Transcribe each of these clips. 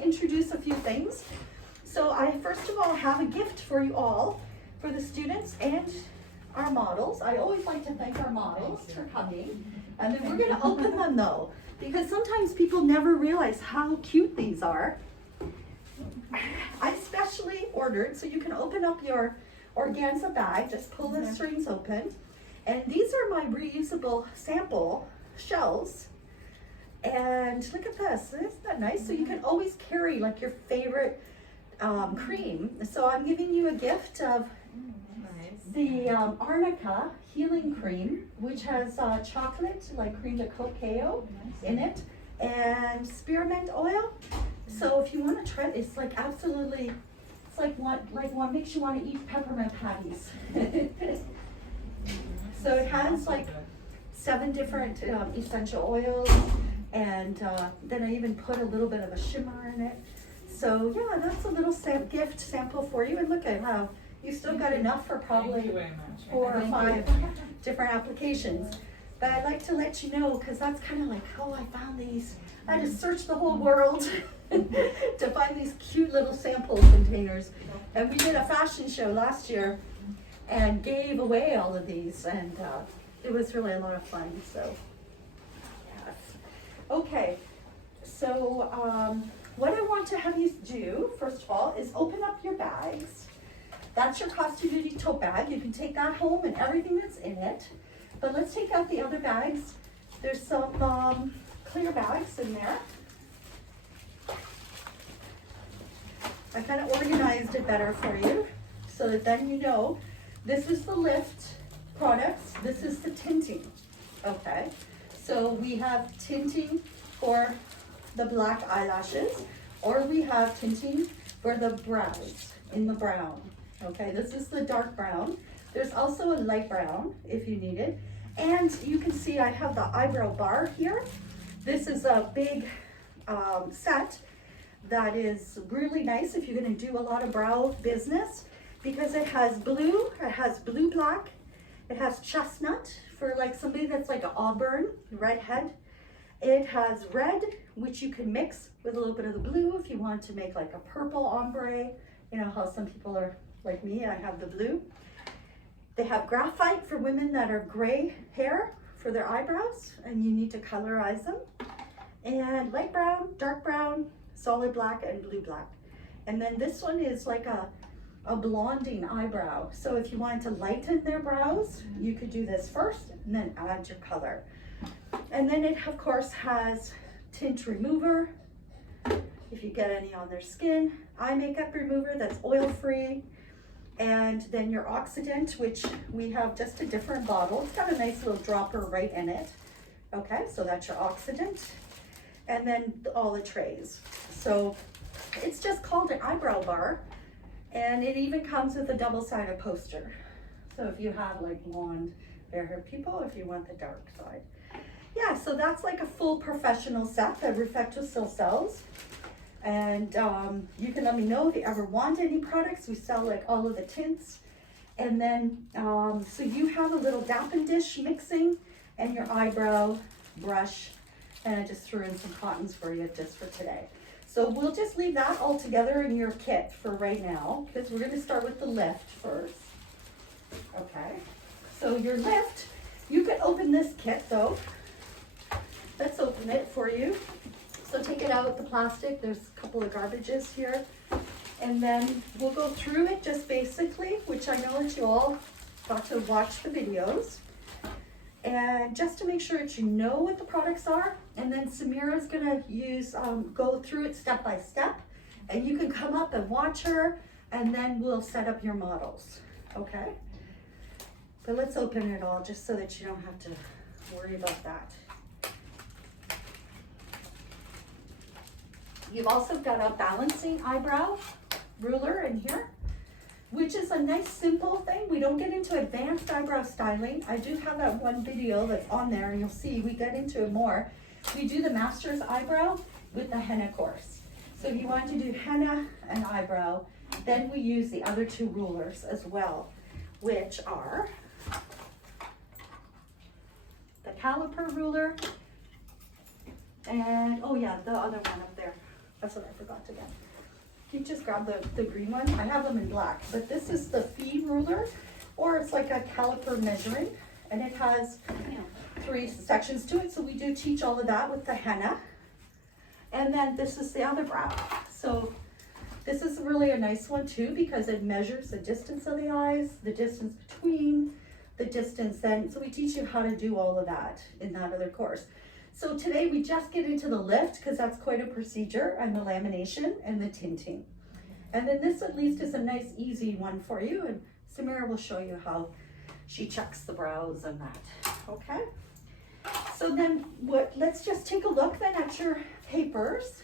to introduce a few things. So I first of all have a gift for you all, for the students and our models. I always like to thank our models for coming. And then we're going to open them though, because sometimes people never realize how cute these are. I specially ordered, so you can open up your organza bag, just pull the strings open. And these are my reusable sample shells. And look at this, isn't that nice? So you can always carry like your favorite cream. So I'm giving you a gift of the Arnica Healing Cream, which has chocolate, like creme de coco in it, and spearmint oil. So if you want to try it, it's like absolutely, it's like what makes you want to eat peppermint patties. So it has like 7 different essential oils, and then I even put a little bit of a shimmer in it. So yeah, that's a little gift sample for you. And look at how you still got enough for probably 4 or 5 different applications. But I'd like to let you know, because that's kind of like how I found these. I just searched the whole world to find these cute little sample containers. And we did a fashion show last year and gave away all of these, and it was really a lot of fun. So yes. Okay, so what I want to have you do, first of all, is open up your bags. That's your Costume Beauty tote bag. You can take that home and everything that's in it. But let's take out the other bags. There's some clear bags in there. I kind of organized it better for you, so that then you know. This is the lift products. This is the tinting. Okay, so we have tinting for the black eyelashes, or we have tinting for the brows in the brown. Okay, this is the dark brown. There's also a light brown if you need it. And you can see I have the eyebrow bar here. This is a big set that is really nice if you're going to do a lot of brow business, because it has blue, black, it has chestnut for like somebody that's like an auburn redhead. It has red, which you can mix with a little bit of the blue if you want to make like a purple ombre. You know how some people are like me, I have the blue. They have graphite for women that are gray hair for their eyebrows and you need to colorize them. And light brown, dark brown, solid black, and blue black. And then this one is like a blonding eyebrow. So if you wanted to lighten their brows, you could do this first and then add your color. And then it of course has tint remover, if you get any on their skin, eye makeup remover that's oil-free, and then your oxidant, which we have just a different bottle. It's got a nice little dropper right in it. Okay, so that's your oxidant. And then all the trays. So it's just called an eyebrow bar, and it even comes with a double-sided poster. So if you have like blonde fair-haired people, if you want the dark side. Yeah, so that's like a full professional set that Reflecto still sells. And you can let me know if you ever want any products. We sell like all of the tints. And then, so you have a little dappen dish mixing and your eyebrow brush. And I just threw in some cottons for you just for today. So we'll just leave that all together in your kit for right now, because we're going to start with the lift first. Okay, so your lift, you can open this kit though. Let's open it for you. So take it out with the plastic. There's a couple of garbages here. And then we'll go through it just basically, which I know that you all got to watch the videos. And just to make sure that you know what the products are. And then Samira's gonna go through it step by step. And you can come up and watch her, and then we'll set up your models, okay? But let's open it all just so that you don't have to worry about that. You've also got a balancing eyebrow ruler in here, which is a nice simple thing. We don't get into advanced eyebrow styling. I do have that one video that's on there, and you'll see we get into it more. We do the master's eyebrow with the henna course. So if you want to do henna and eyebrow, then we use the other 2 rulers as well, which are the caliper ruler and, oh yeah, the other one up there. That's what I forgot to get. You just grab the green one. I have them in black, but this is the feed ruler, or it's like a caliper measuring, and it has 3 sections to it. So we do teach all of that with the henna. And then this is the other brow. So this is really a nice one too, because it measures the distance of the eyes, the distance between, the distance then. So we teach you how to do all of that in that other course. So today we just get into the lift, because that's quite a procedure, and the lamination and the tinting. And then this at least is a nice easy one for you, and Samira will show you how she checks the brows and that, okay? So then let's just take a look then at your papers.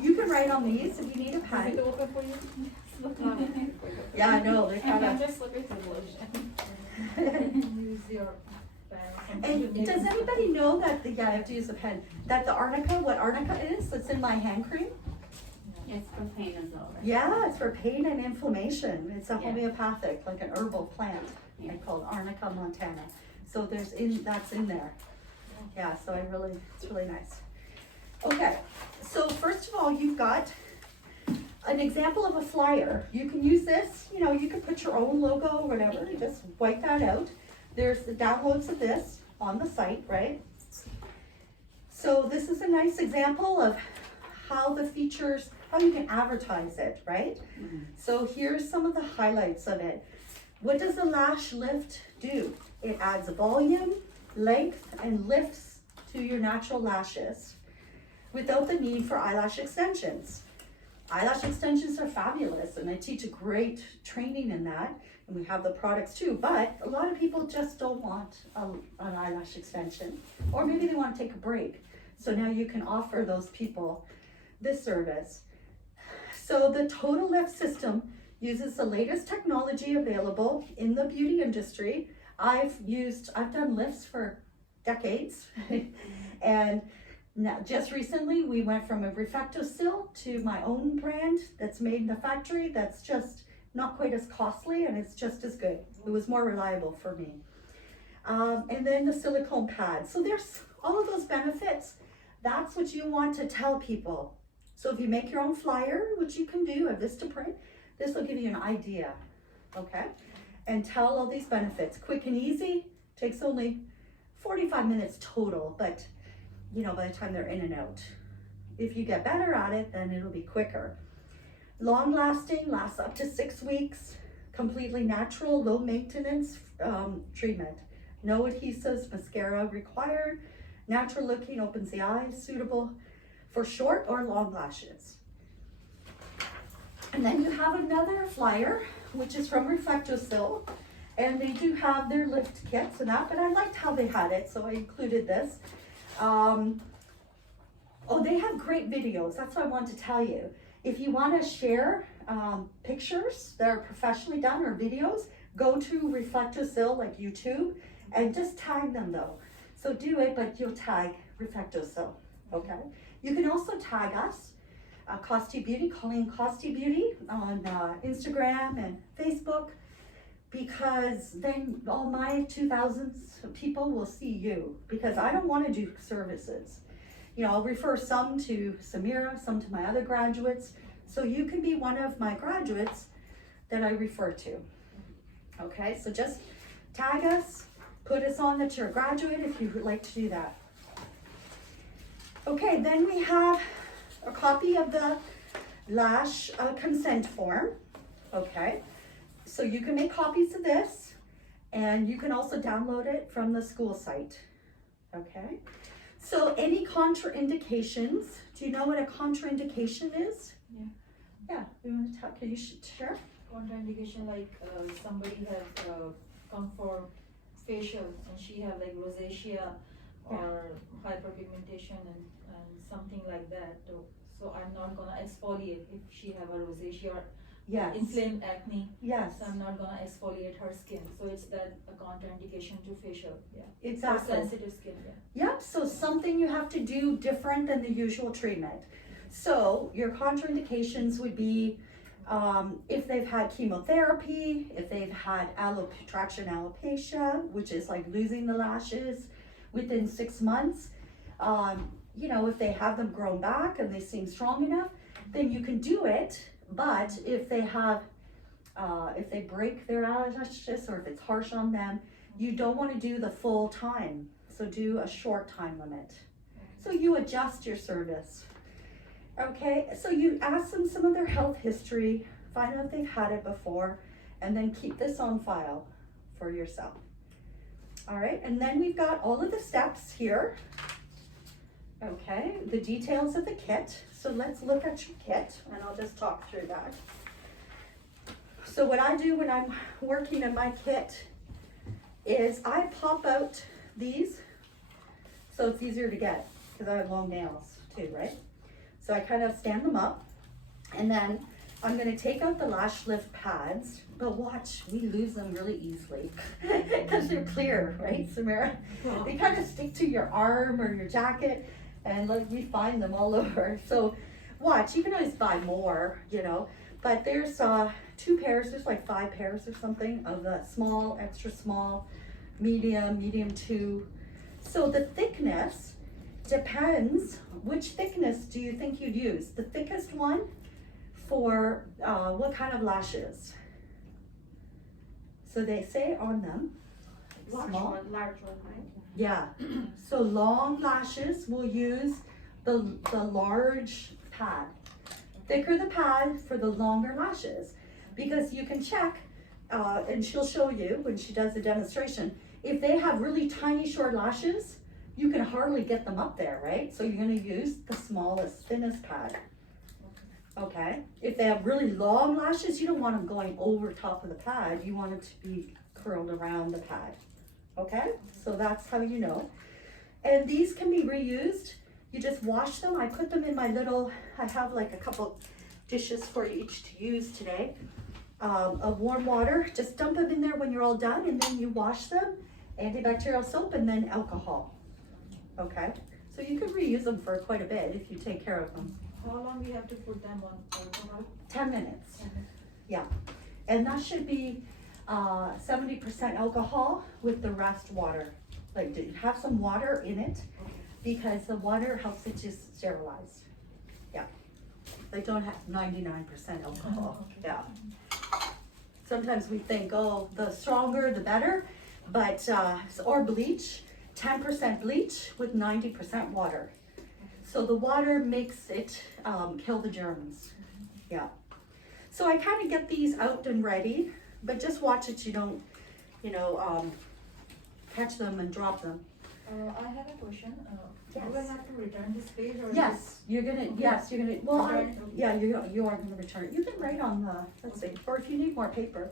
You can write on these if you need a pen. Is it open for you? Yeah, I know, they're kind I'm of. just looking for lotion. Use your pen. And does anybody know that, yeah, I have to use a pen, that the arnica, what arnica is, that's in my hand cream? It's for pain as well, right? Yeah, it's for pain and inflammation. It's a Yeah. homeopathic, like an herbal plant, Yeah. called Arnica montana. So that's in there. Yeah, so it's really nice. Okay, so first of all, you've got an example of a flyer. You can use this, you can put your own logo or whatever, just wipe that out. There's the downloads of this on the site, right? So this is a nice example of how you can advertise it, right? Mm-hmm. So here's some of the highlights of it. What does the lash lift do? It adds volume, length, and lifts to your natural lashes without the need for eyelash extensions. Eyelash extensions are fabulous, and I teach a great training in that, and we have the products too, but a lot of people just don't want an eyelash extension, or maybe they want to take a break. So now you can offer those people this service. So the Total Lift system uses the latest technology available in the beauty industry. I've done lifts for decades, and now, just recently we went from a reflectocil to my own brand that's made in the factory, that's just not quite as costly, and it's just as good. It was more reliable for me. And then the silicone pad. So there's all of those benefits. That's what you want to tell people. So if you make your own flyer, which you can do, a Vistaprint, this will give you an idea, okay? And tell all these benefits. Quick and easy, takes only 45 minutes total, but by the time they're in and out. If you get better at it, then it'll be quicker. Long lasting, lasts up to 6 weeks, completely natural, low maintenance treatment. No adhesives, mascara required, natural looking, opens the eyes, suitable for short or long lashes. And then you have another flyer, which is from Reflectocil, and they do have their lift kits and that, but I liked how they had it, so I included this. They have great videos. That's what I want to tell you. If you want to share pictures that are professionally done or videos, go to Reflectocil, like YouTube, and just tag them though. So do it, but you'll tag Reflectocil, okay? You can also tag us, Costi Beauty, Colleen Costi Beauty on Instagram and Facebook, because then all my 2000s people will see you, because I don't want to do services. I'll refer some to Samira, some to my other graduates, so you can be one of my graduates that I refer to. Okay, so just tag us, put us on that you're a graduate if you would like to do that. Okay, then we have a copy of the lash consent form. Okay, so you can make copies of this, and you can also download it from the school site. Okay, so any contraindications? Do you know what a contraindication is? Yeah. Yeah, you want to can you share? Contraindication, like somebody has come for facial and she have like rosacea or hyperpigmentation and something like that. So I'm not gonna exfoliate if she have a rosacea or Yes. inflamed acne. Yes. So I'm not gonna exfoliate her skin. So it's that a contraindication to facial. Yeah. Exactly. For sensitive skin. Yeah. Yep, so something you have to do different than the usual treatment. So your contraindications would be if they've had chemotherapy, if they've had traction alopecia, which is like losing the lashes within 6 months, you know, if they have them grown back and they seem strong enough, then you can do it. But if they have, if they break their eyelashes or if it's harsh on them, you don't want to do the full time. So do a short time limit. So you adjust your service. Okay, so you ask them some of their health history, find out if they've had it before, and then keep this on file for yourself. All right, and then we've got all of the steps here. Okay, the details of the kit. So let's look at your kit, and I'll just talk through that. So what I do when I'm working in my kit is I pop out these, so it's easier to get, because I have long nails too, right? So I kind of stand them up, and then I'm gonna take out the lash lift pads, but watch, we lose them really easily because they're clear, right, Samara? They kind of stick to your arm or your jacket, and like we find them all over. So watch, you can always buy more, you know, but there's 2 pairs, there's like 5 pairs or something of the small, extra small, medium 2. So the thickness depends, which thickness do you think you'd use? The thickest one for what kind of lashes? So they say on them, Large small. one, right? Yeah, so long lashes will use the large pad. Thicker the pad for the longer lashes, because you can check, and she'll show you when she does the demonstration, if they have really tiny short lashes, you can hardly get them up there, right? So you're gonna use the smallest, thinnest pad. Okay, if they have really long lashes, you don't want them going over top of the pad, you want it to be curled around the pad. Okay, so that's how you know. And these can be reused. You just wash them. I put them in my little, I have like a couple dishes for you each to use today, of warm water. Just dump them in there when you're all done, and then you wash them, antibacterial soap, and then alcohol. Okay, so you can reuse them for quite a bit if you take care of them. How long we have to put them on alcohol? 10 minutes. Yeah, and that should be 70% alcohol with the rest water. Like, have some water in it, because the water helps it just sterilize. Yeah, they don't have 99% alcohol. Yeah. Sometimes we think, oh, the stronger the better, but or bleach, 10% bleach with 90% water. So the water makes it kill the germs. Yeah. So I kind of get these out and ready, but just watch it, you don't, you know, catch them and drop them. I have a question. Yes. Do I have to return this page or? Yes, you're gonna, Okay. yes, you're gonna, well, Return, okay. yeah, you are gonna return it. You can write on the, let's see, or if you need more paper.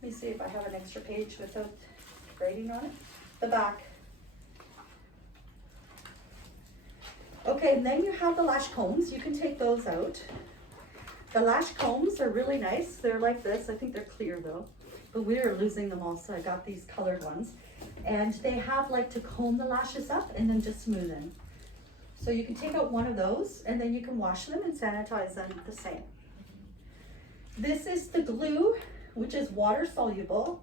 Let me see if I have an extra page without writing on it. The back. Okay, and then you have the lash combs. You can take those out. The lash combs are really nice. They're like this. I think they're clear though, but we are losing them all, so I got these colored ones. And they have like to comb the lashes up and then just smoothen. So you can take out one of those, and then you can wash them and sanitize them the same. This is the glue, which is water soluble,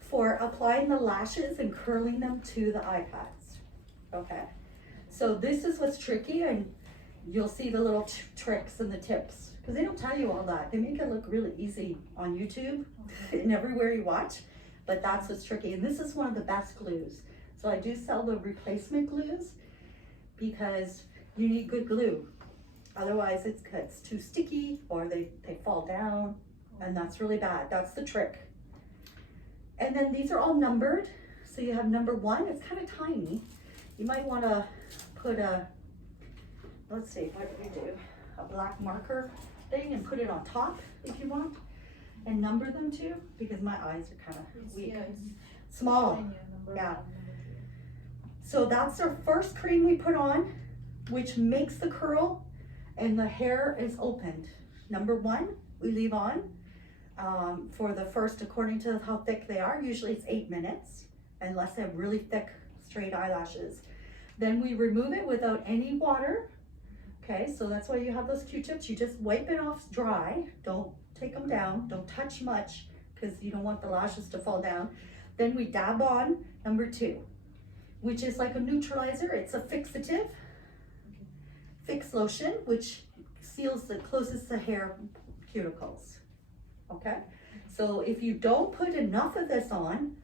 for applying the lashes and curling them to the eye pads. Okay, so this is what's tricky, and you'll see the little tricks and the tips, because they don't tell you all that. They make it look really easy on YouTube and everywhere you watch, but that's what's tricky. And this is one of the best glues. So I do sell the replacement glues, because you need good glue. Otherwise it's too sticky, or they fall down, and that's really bad. That's the trick. And then these are all numbered. So you have number 1, it's kind of tiny. You might want to put a, let's see, what do we do? A black marker thing and put it on top if you want, and number them too, because my eyes are kind of weak. Yeah, it's Small. fine, number Yeah. 1, number 2. So that's our first cream we put on, which makes the curl, and the hair is opened. Number 1, we leave on for the first, according to how thick they are. Usually it's 8 minutes, unless they have really thick, straight eyelashes. Then we remove it without any water. Okay, so that's why you have those Q-tips. You just wipe it off dry. Don't take them down. Don't touch much, because you don't want the lashes to fall down. Then we dab on number 2, which is like a neutralizer. It's a fixative. fix lotion, which seals the closes the hair cuticles. Okay, so if you don't put enough of this on,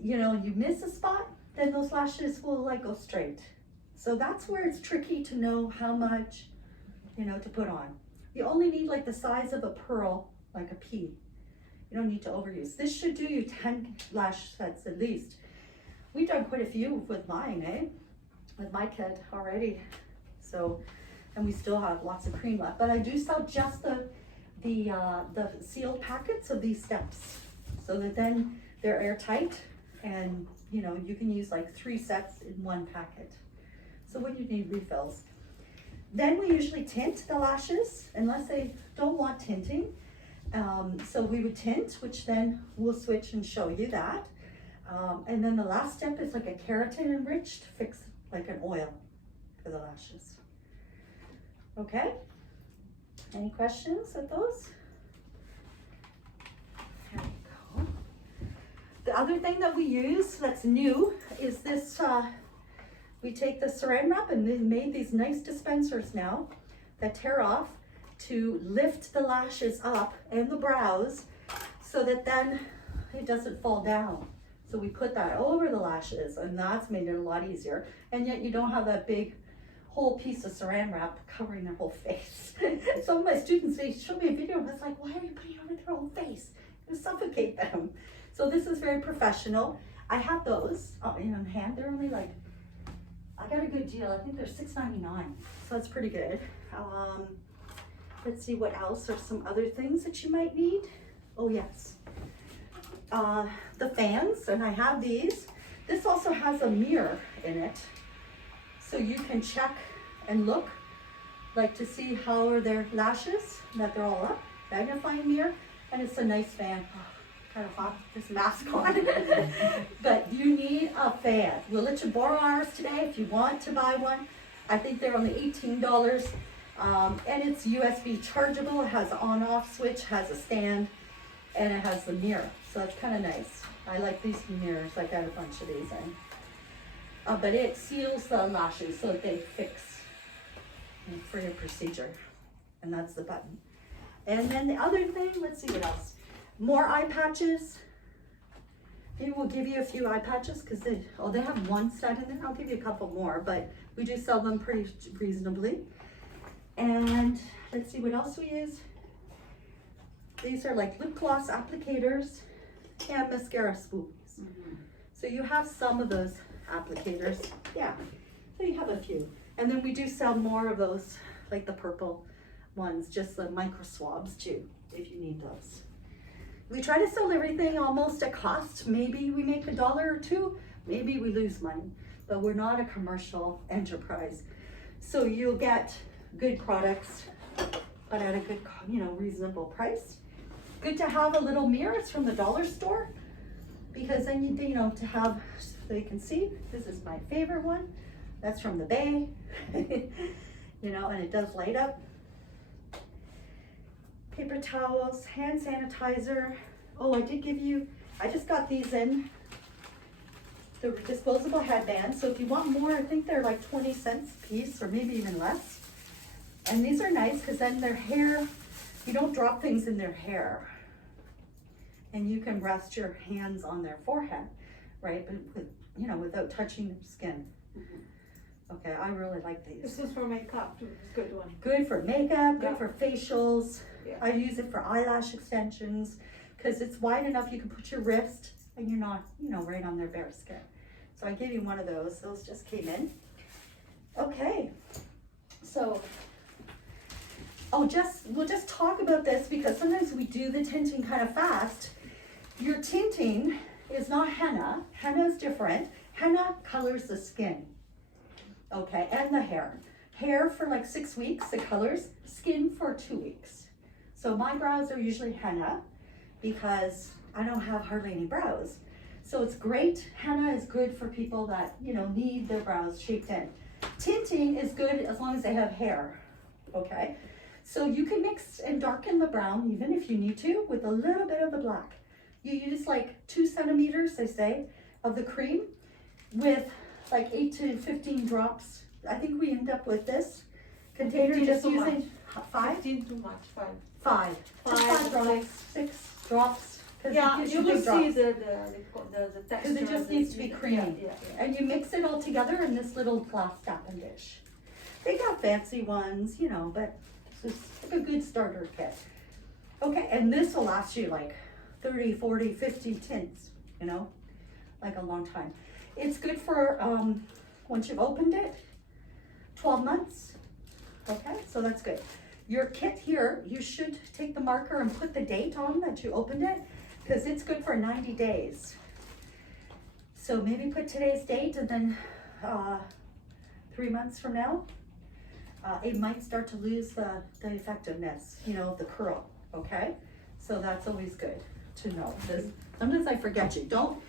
you know, you miss a spot, then those lashes will like go straight. So that's where it's tricky to know how much, you know, to put on. You only need like the size of a pearl, like a pea. You don't need to overuse. This should do you 10 lash sets at least. We've done quite a few with mine, eh? With my kid already. So, and we still have lots of cream left. But I do sell just the sealed packets of these steps, so that then they're airtight, and you know you can use like 3 sets in one packet. So when you need refills, then we usually tint the lashes unless they don't want tinting. So we would tint, which then we'll switch and show you that. And then the last step is like a keratin enriched fix, like an oil for the lashes. Okay, any questions with those? There we go. The other thing that we use that's new is this, we take the saran wrap, and they've made these nice dispensers now that tear off to lift the lashes up and the brows so that then it doesn't fall down. So we put that over the lashes, and that's made it a lot easier. And yet you don't have that big whole piece of saran wrap covering their whole face. Some of my students, they showed me a video and I was like, why are you putting it over their whole face? It would suffocate them. So this is very professional. I have those in hand. They're only like, I got a good deal. I think they're $6.99. So that's pretty good. Let's see what else. There's some other things that you might need. Oh yes. The fans, and I have these. This also has a mirror in it. So you can check and look, like to see how are their lashes, that they're all up. Magnifying mirror, and it's a nice fan. Oh, kind of hot, this mask on. But you need a fan. We'll let you borrow ours today if you want to buy one. I think they're only $18. And it's USB chargeable. It has an on-off switch, has a stand, and it has the mirror. So it's kind of nice. I like these mirrors. I got a bunch of these in. But it seals the lashes so that they fix for your procedure. And that's the button. And then the other thing, let's see what else. More eye patches. Maybe we'll give you a few eye patches because they have one set in there. I'll give you a couple more, but we do sell them pretty reasonably. And let's see what else we use. These are like lip gloss applicators and mascara spools. So you have some of those applicators. Yeah, so you have a few. And then we do sell more of those, like the purple ones, just the micro swabs too, if you need those. We try to sell everything almost at cost. Maybe we make $1 or $2, maybe we lose money, but we're not a commercial enterprise. So you'll get good products, but at a good, reasonable price. Good to have a little mirrors from the dollar store, because then you to have, so you can see, this is my favorite one. That's from the Bay, and it does light up. Paper towels, hand sanitizer. Oh, I just got these in, the disposable headbands. So if you want more, I think they're like 20 cents a piece or maybe even less. And these are nice because then their hair, you don't drop things in their hair. And you can rest your hands on their forehead, right? But without touching their skin. Okay, I really like these. This is for makeup too. It's a good one. Good for makeup, good Yeah. for facials. Yeah. I use it for eyelash extensions because it's wide enough you can put your wrist and you're not, right on their bare skin. So I gave you one of those. Those just came in. Okay, so we'll just talk about this because sometimes we do the tinting kind of fast. Your tinting is not henna. Henna is different. Henna colors the skin, okay, and the hair. Hair for like 6 weeks, it colors. Skin for 2 weeks. So my brows are usually henna because I don't have hardly any brows. So it's great. Henna is good for people that, need their brows shaped in. Tinting is good as long as they have hair, okay? So you can mix and darken the brown even if you need to with a little bit of the black. You use like 2 centimeters, they say, of the cream with like 8 to 15 drops. I think we end up with this. container, 15 just too using much. 5? 15 too much, 5. 5. Just 5 drops, 6 drops. 'Cause Yeah, it you will big see drops. the texture. Because it just needs to be creamy. Yeah. And you mix it all together in this little glass tapping dish. They got fancy ones, you know, but this is like a good starter kit. Okay, and this will last you like 30, 40, 50 tints, you know, like a long time. It's good for, once you've opened it, 12 months. Okay, so that's good. Your kit here, you should take the marker and put the date on that you opened it, because it's good for 90 days. So maybe put today's date, and then 3 months from now, it might start to lose the effectiveness, you know, the curl, okay? So that's always good to know. Sometimes I forget you. Don't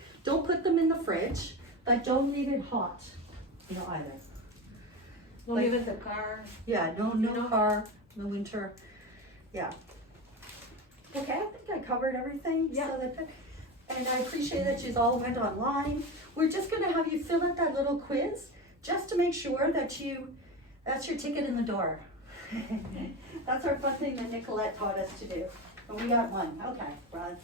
put them in the fridge, but don't leave it hot, you know, either. Not Like- even the car. Yeah, no know? car, no winter, yeah. Okay, I think I covered everything. Yeah. So and I appreciate that you all went online. We're just gonna have you fill out that little quiz, just to make sure that that's your ticket in the door. That's our fun thing that Nicolette taught us to do. And we got one, okay, Rod.